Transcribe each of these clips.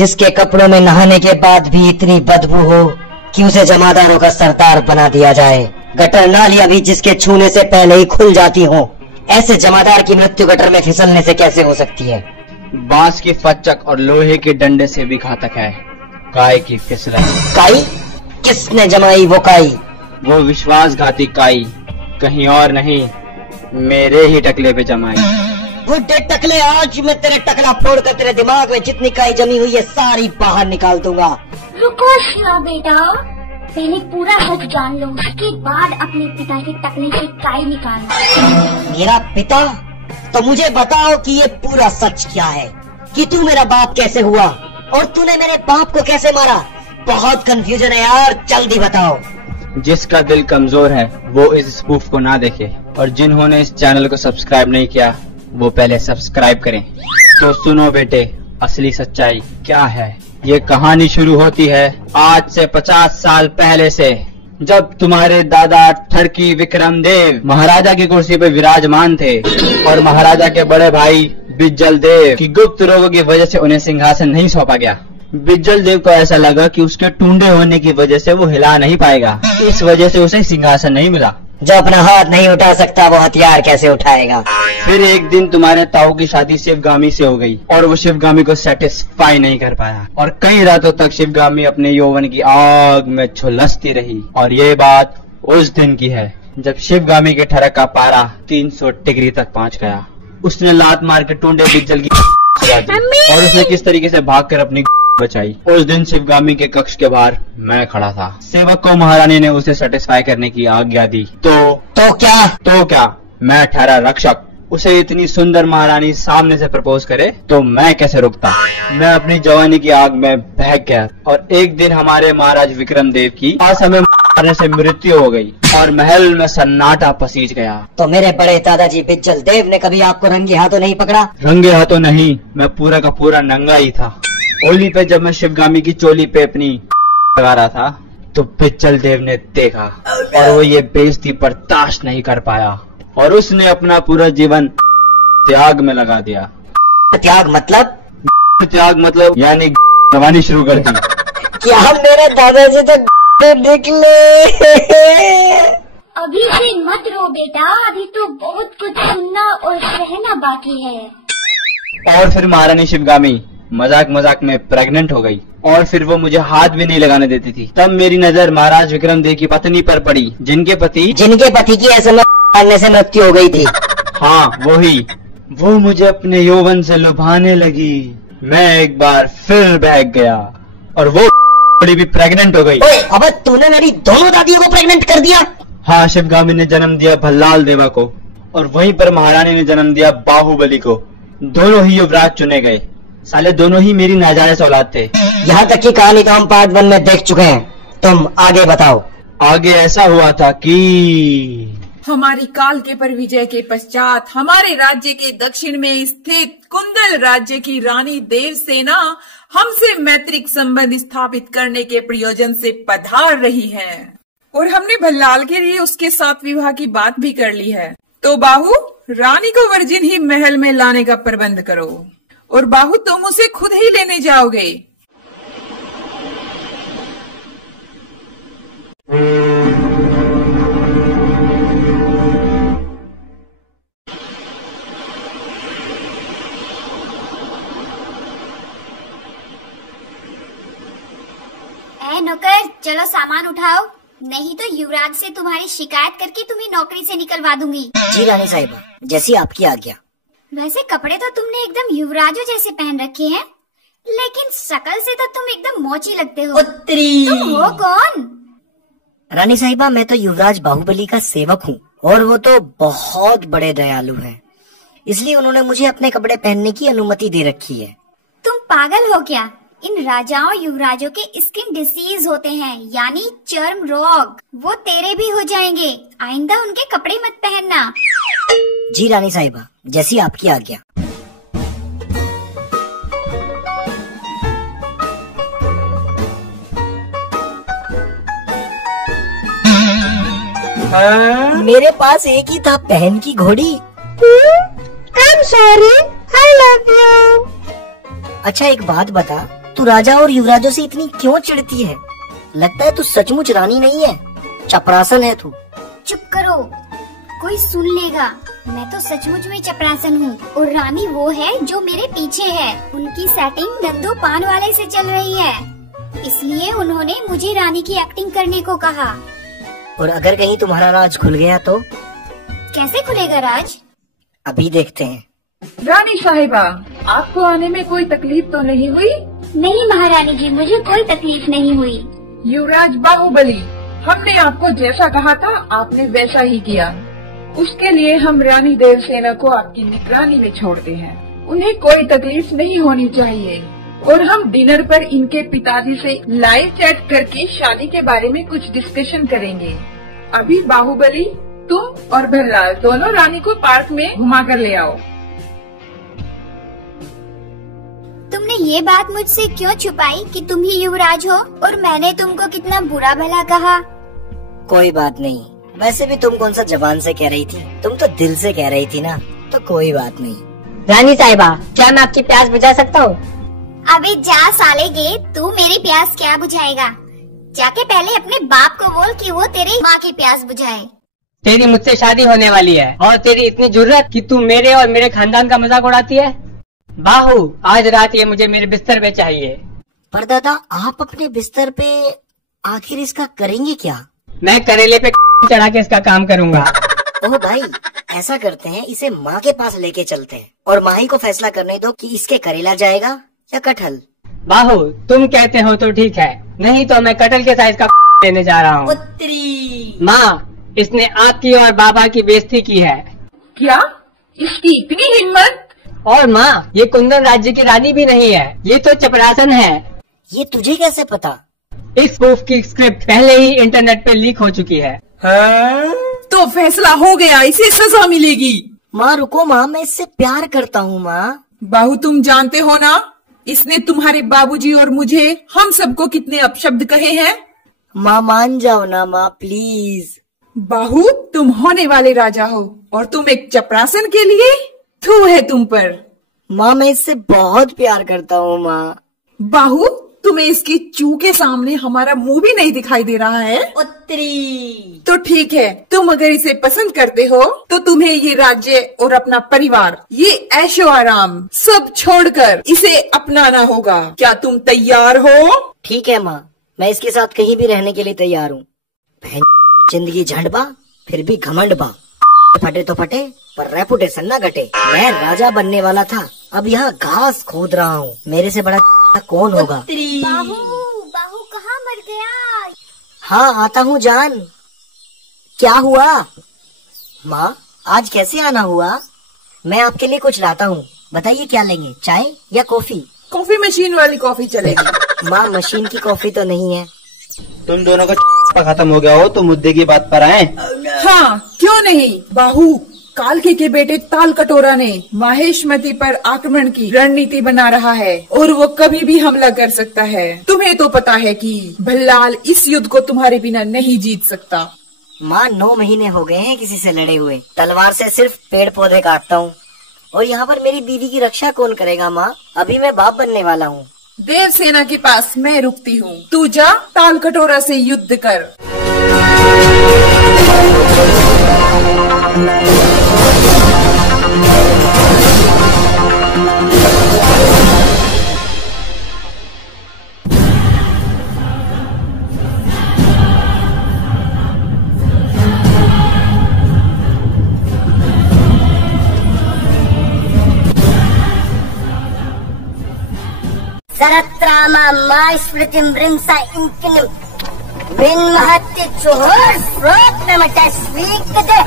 जिसके कपड़ों में नहाने के बाद भी इतनी बदबू हो कि उसे जमादारों का सरदार बना दिया जाए। गटर नालियां भी जिसके छूने से पहले ही खुल जाती हो। ऐसे जमादार की मृत्यु गटर में फिसलने से कैसे हो सकती है? बांस की फच्चक और लोहे के डंडे से भी घातक है काई की फिसलन। काई? किसने जमाई वो काई? वो विश्वासघाती काई कहीं और नहीं, मेरे ही टकले पे जमाई। बुड्ढे टकले, आज मैं तेरे टकला फोड़कर तेरे दिमाग में जितनी काई जमी हुई है सारी बाहर निकाल दूंगा। रुको शिवा बेटा, पहले पूरा सच जान लो, उसके बाद अपने पिता के टकले से काई निकालना। मेरा पिता? तो मुझे बताओ कि ये पूरा सच क्या है, कि तू मेरा बाप कैसे हुआ और तूने मेरे बाप को कैसे मारा? बहुत कंफ्यूजन है यार, जल्दी बताओ। जिसका दिल कमजोर है वो इस स्पूफ को ना देखे, और जिन्होंने इस चैनल को सब्सक्राइब नहीं किया वो पहले सब्सक्राइब करें। तो सुनो बेटे, असली सच्चाई क्या है। ये कहानी शुरू होती है आज से 50 साल पहले से, जब तुम्हारे दादा ठरकी विक्रम देव महाराजा की कुर्सी पे विराजमान थे और महाराजा के बड़े भाई बिज्जल देव की गुप्त रोगों की वजह से उन्हें सिंहासन नहीं सौंपा गया। बिज्जल देव को ऐसा लगा कि उसके टूंडे होने की वजह से वो हिला नहीं पाएगा, इस वजह से उसे सिंहासन नहीं मिला। जो अपना हाथ नहीं उठा सकता वो हथियार कैसे उठाएगा? फिर एक दिन तुम्हारे ताऊ की शादी शिवगामी से हो गई और वो शिवगामी को सेटिस्फाई नहीं कर पाया और कई रातों तक शिवगामी अपने यौवन की आग में झुलसती रही। और ये बात उस दिन की है जब शिवगामी के ठरक का पारा 300 डिग्री तक पहुंच गया। उसने लात मार के टूंडे बिज्जल की और उसने किस तरीके से भागकर अपनी बचाई। उस दिन शिवगामी के कक्ष के बाहर मैं खड़ा था। सेवक को महारानी ने उसे सेटिस्फाई करने की आज्ञा दी। तो क्या मैं ठहरा रक्षक। उसे इतनी सुंदर महारानी सामने से प्रपोज करे तो मैं कैसे रुकता। मैं अपनी जवानी की आग में बहक गया और एक दिन हमारे महाराज विक्रम देव की असमय मारने से मृत्यु हो गई और महल में सन्नाटा पसीज गया। तो मेरे बड़े दादाजी बिज्जल देव ने कभी आपको रंगे हाथों नहीं पकड़ा? रंगे हाथों नहीं, मैं पूरा का पूरा नंगा ही था। होली पे जब मैं शिवगामी की चोली पे अपनी लगा रहा था तो बिज्जल देव ने देखा और वो ये बेइज्जती बर्दाश्त नहीं कर पाया और उसने अपना पूरा जीवन त्याग में लगा दिया। त्याग मतलब? त्याग मतलब यानी जवानी शुरू कर दी। क्या मेरे दादाजी तो निकले? अभी से मत रो बेटा, अभी तो बहुत कुछ सुनना और सहना बाकी है। और फिर महारानी शिवगामी मजाक में प्रेग्नेंट हो गई और फिर वो मुझे हाथ भी नहीं लगाने देती थी। तब मेरी नजर महाराज विक्रम देव की पत्नी पर पड़ी, जिनके पति की ऐसे मारने से मृत्यु हो गई थी। हाँ वो मुझे अपने यौवन से लुभाने लगी। मैं एक बार फिर बहक गया और वो बड़ी भी प्रेग्नेंट हो गई। अब तूने मेरी दोनों दादियों को प्रेग्नेंट कर दिया? हाँ, शिवगामी ने जन्म दिया भल्लाल देवा को और वहीं पर महारानी ने जन्म दिया बाहुबली को। दोनों ही युवराज चुने गए। साले दोनों ही मेरी नाजायज औलाद थे। यहाँ तक की कहानी तो हम पार्ट 1 में देख चुके हैं, तुम आगे बताओ। आगे ऐसा हुआ था कि हमारी काल के पर विजय के पश्चात हमारे राज्य के दक्षिण में स्थित कुंदल राज्य की रानी देवसेना हमसे मैत्रिक संबंध स्थापित करने के प्रयोजन से पधार रही है और हमने भल्लाल के लिए उसके साथ विवाह की बात भी कर ली है। तो बाहु, रानी को वर्जिन ही महल में लाने का प्रबंध करो और बाहु तुम उसे खुद ही लेने जाओगे। ए नौकर, चलो सामान उठाओ, नहीं तो युवराज से तुम्हारी शिकायत करके तुम्हें नौकरी से निकलवा दूंगी। जी रानी साहिबा, जैसी आपकी आज्ञा। वैसे कपड़े तो तुमने एकदम युवराजों जैसे पहन रखे हैं, लेकिन शक्ल से तो तुम एकदम मोची लगते हो। तुम हो कौन? रानी साहिबा, मैं तो युवराज बाहुबली का सेवक हूँ और वो तो बहुत बड़े दयालु हैं, इसलिए उन्होंने मुझे अपने कपड़े पहनने की अनुमति दे रखी है। तुम पागल हो क्या? इन राजाओं युवराजों के स्किन डिसीज होते हैं, यानी चर्म रोग, वो तेरे भी हो जाएंगे। आइंदा उनके कपड़े मत पहनना। जी रानी साहिबा, जैसी आपकी आज्ञा। मेरे पास एक ही था बहन की घोड़ी। I'm sorry, I love you। अच्छा एक बात बता, तू राजा और युवराजों से इतनी क्यों चिढ़ती है? लगता है तू सचमुच रानी नहीं है, चपरासन है तू। चुप करो, कोई सुन लेगा। मैं तो सचमुच में चपरासन हूँ और रानी वो है जो मेरे पीछे है। उनकी सेटिंग नंदू पान वाले से चल रही है, इसलिए उन्होंने मुझे रानी की एक्टिंग करने को कहा। और अगर कहीं तुम्हारा राज खुल गया तो? कैसे खुलेगा राज? अभी देखते हैं। रानी साहिबा, आपको आने में कोई तकलीफ तो नहीं हुई? नहीं महारानी जी, मुझे कोई तकलीफ नहीं हुई। युवराज बाहुबली, हमने आपको जैसा कहा था आपने वैसा ही किया। उसके लिए हम रानी देवसेना को आपकी निगरानी में छोड़ते हैं। उन्हें कोई तकलीफ नहीं होनी चाहिए और हम डिनर पर इनके पिताजी से लाइव चैट करके शादी के बारे में कुछ डिस्कशन करेंगे। अभी बाहुबली, तुम और भल्लाल दोनों रानी को पार्क में घुमा कर ले आओ। तुमने ये बात मुझसे क्यों छुपाई कि तुम ही युवराज हो और मैंने तुमको कितना बुरा भला कहा? कोई बात नहीं, वैसे भी तुम कौन सा जबान से कह रही थी, तुम तो दिल से कह रही थी ना, तो कोई बात नहीं। रानी साहिबा, क्या मैं आपकी प्यास बुझा सकता हूँ? अबे जा साले गे, तू मेरी प्यास क्या बुझाएगा? जाके पहले अपने बाप को बोल कि वो तेरी माँ की प्यास बुझाए। तेरी मुझसे शादी होने वाली है और तेरी इतनी जुर्रत कि तू मेरे और मेरे खानदान का मजाक उड़ाती है। बाहू, आज रात ये मुझे मेरे बिस्तर पे चाहिए। पर दादा, आप अपने बिस्तर पे आखिर इसका करेंगे क्या? मैं करेले पे चढ़ा के इसका काम करूँगा। ओह भाई, ऐसा करते हैं, इसे माँ के पास लेके चलते हैं और माँ ही को फैसला करने दो कि इसके करेला जाएगा या कटहल। बाहू, तुम कहते हो तो ठीक है, नहीं तो मैं कटहल के साइज का लेने जा रहा हूँ। माँ, इसने आपकी और बाबा की बेइज्जती की है। क्या? इसकी इतनी हिम्मत? और माँ, ये कुंदन राज्य की रानी भी नहीं है, ये तो चपरासन है। ये तुझे कैसे पता? इस प्रूफ की स्क्रिप्ट पहले ही इंटरनेट पे लीक हो चुकी है। तो फैसला हो गया, इसे सजा मिलेगी। माँ रुको माँ, मैं इससे प्यार करता हूँ माँ। बाहू, तुम जानते हो ना, इसने तुम्हारे बाबूजी और मुझे, हम सबको कितने अपशब्द कहे हैं। माँ मान जाओ ना माँ, प्लीज। बाहू, तुम होने वाले राजा हो और तुम एक चपरासन के लिए? थू है तुम पर। माँ, मैं इससे बहुत प्यार करता हूँ माँ। बाहू, तुम्हें इसकी चू के सामने हमारा मुंह भी नहीं दिखाई दे रहा है। उत्तरी। तो ठीक है, तुम अगर इसे पसंद करते हो तो तुम्हें ये राज्य और अपना परिवार, ये ऐशो आराम सब छोड़कर इसे अपनाना होगा। क्या तुम तैयार हो? ठीक है माँ, मैं इसके साथ कहीं भी रहने के लिए तैयार हूँ। जिंदगी झंड बा, फिर भी घमंड बा। फटे तो फटे, पर रेपुटेशन ना घटे। मैं राजा बनने वाला था, अब यहाँ घास खोद रहा हूँ। मेरे से बड़ा कौन होगा? बाहू, बाहू कहाँ मर गया? हाँ आता हूँ जान। क्या हुआ? माँ, आज कैसे आना हुआ? मैं आपके लिए कुछ लाता हूँ, बताइए क्या लेंगे, चाय या कॉफी? कॉफी मशीन वाली कॉफी चलेगी। माँ, मशीन की कॉफी तो नहीं है। तुम दोनों का खत्म हो गया हो तो मुद्दे की बात पर आए। हाँ, क्यों नहीं। बाहू, कालके के बेटे ताल कटोरा ने माहेशमती पर आक्रमण की रणनीति बना रहा है और वो कभी भी हमला कर सकता है। तुम्हें तो पता है कि भल्लाल इस युद्ध को तुम्हारे बिना नहीं जीत सकता। माँ, 9 महीने हो गए हैं किसी से लड़े हुए। तलवार से सिर्फ पेड़ पौधे काटता हूँ और यहाँ पर मेरी बीवी की रक्षा कौन करेगा? माँ, अभी मैं बाप बनने वाला हूँ। देवसेना के पास मैं रुकती हूँ, तू जा ताल कटोरा से युद्ध कर। सरत्रामा मा स्मृतिं वृंसा इंकिनं विन्महत्य चुहुर स्रोत नमटा स्वीकते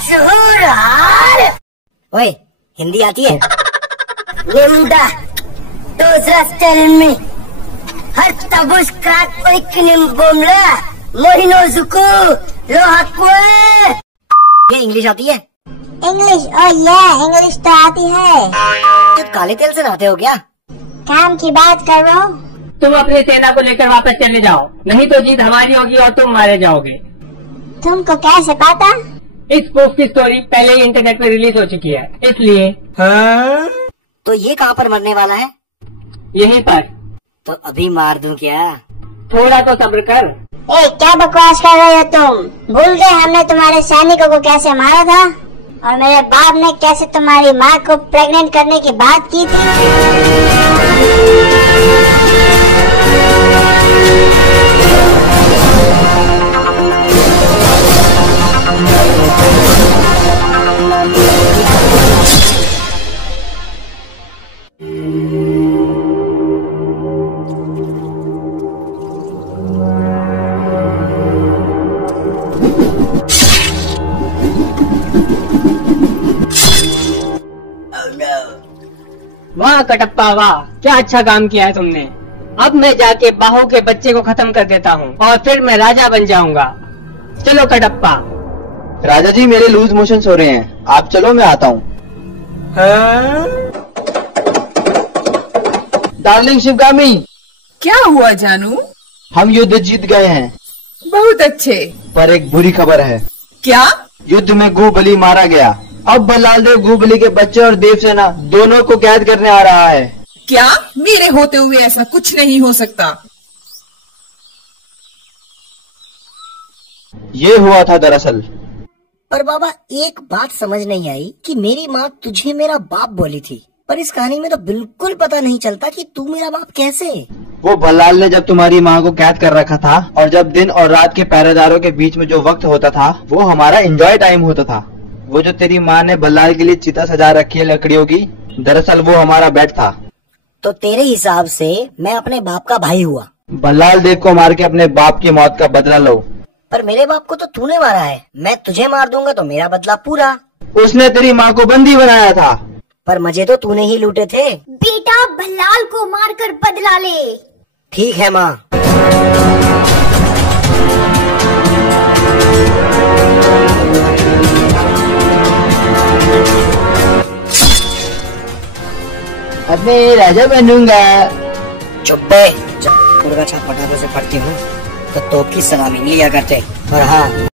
चुहुर हार। ओए, हिंदी आती है? निम्दा तो जस्ट टेल मी हर तबुस क्राक इकिनिम बोमला मोहिनो जुकू लोहाकुए। ये इंग्लिश आती है? इंग्लिश? इंग्लिश तो आती है। तो काले तेल से नहाते हो क्या? काम की बात कर रहा हूँ। तुम अपनी सेना को लेकर वापस चले जाओ, नहीं तो जीत हमारी होगी और तुम मारे जाओगे। तुमको कैसे पता? इस प्रूफ की स्टोरी पहले ही इंटरनेट पे रिलीज हो चुकी है, इसलिए। तो ये कहाँ पर मरने वाला है? यहीं पर। तो अभी मार दूं क्या? थोड़ा तो सब्र कर। ए, क्या बकवास कर रहे हो तुम? भूल गए हमने तुम्हारे सैनिकों को कैसे मारा था और मेरे बाप ने कैसे तुम्हारी माँ को प्रेग्नेंट करने की बात की थी? वाह कटप्पा वाह, क्या अच्छा काम किया है तुमने। अब मैं जाके बाहु के बच्चे को खत्म कर देता हूँ और फिर मैं राजा बन जाऊंगा। चलो कटप्पा। राजा जी मेरे लूज मोशन हो रहे हैं, आप चलो मैं आता हूँ। डार्लिंग शिवगामी। क्या हुआ जानू? हम युद्ध जीत गए हैं। बहुत अच्छे। पर एक बुरी खबर है। क्या? युद्ध में गोबली मारा गया। अब बल्लाल देव गोबली के बच्चे और देवसेना दोनों को कैद करने आ रहा है। क्या? मेरे होते हुए ऐसा कुछ नहीं हो सकता। ये हुआ था दरअसल। पर बाबा एक बात समझ नहीं आई कि मेरी माँ तुझे मेरा बाप बोली थी, पर इस कहानी में तो बिल्कुल पता नहीं चलता कि तू मेरा बाप कैसे। वो बल्लाल ने जब तुम्हारी माँ को कैद कर रखा था और जब दिन और रात के पहरेदारों के बीच में जो वक्त होता था वो हमारा एंजॉय टाइम होता था। वो जो तेरी माँ ने बल्लाल के लिए चिता सजा रखी है लकड़ियों की, दरअसल वो हमारा बेड था। तो तेरे हिसाब से मैं अपने बाप का भाई हुआ। बल्लाल देव को मार के अपने बाप की मौत का बदला लो। पर मेरे बाप को तो तूने मारा है, मैं तुझे मार दूंगा तो मेरा बदला पूरा। उसने तेरी माँ को बंदी बनाया था। पर मजे तो तूने ही लूटे थे। बेटा बल्लाल को मारकर बदला ले। ठीक है माँ। अब मैं राजा बनूंगा। चुप बे, जब मुर्गा छाप पटाखों से फटती हूँ तो तोप की सलामी लिया करते। और हाँ,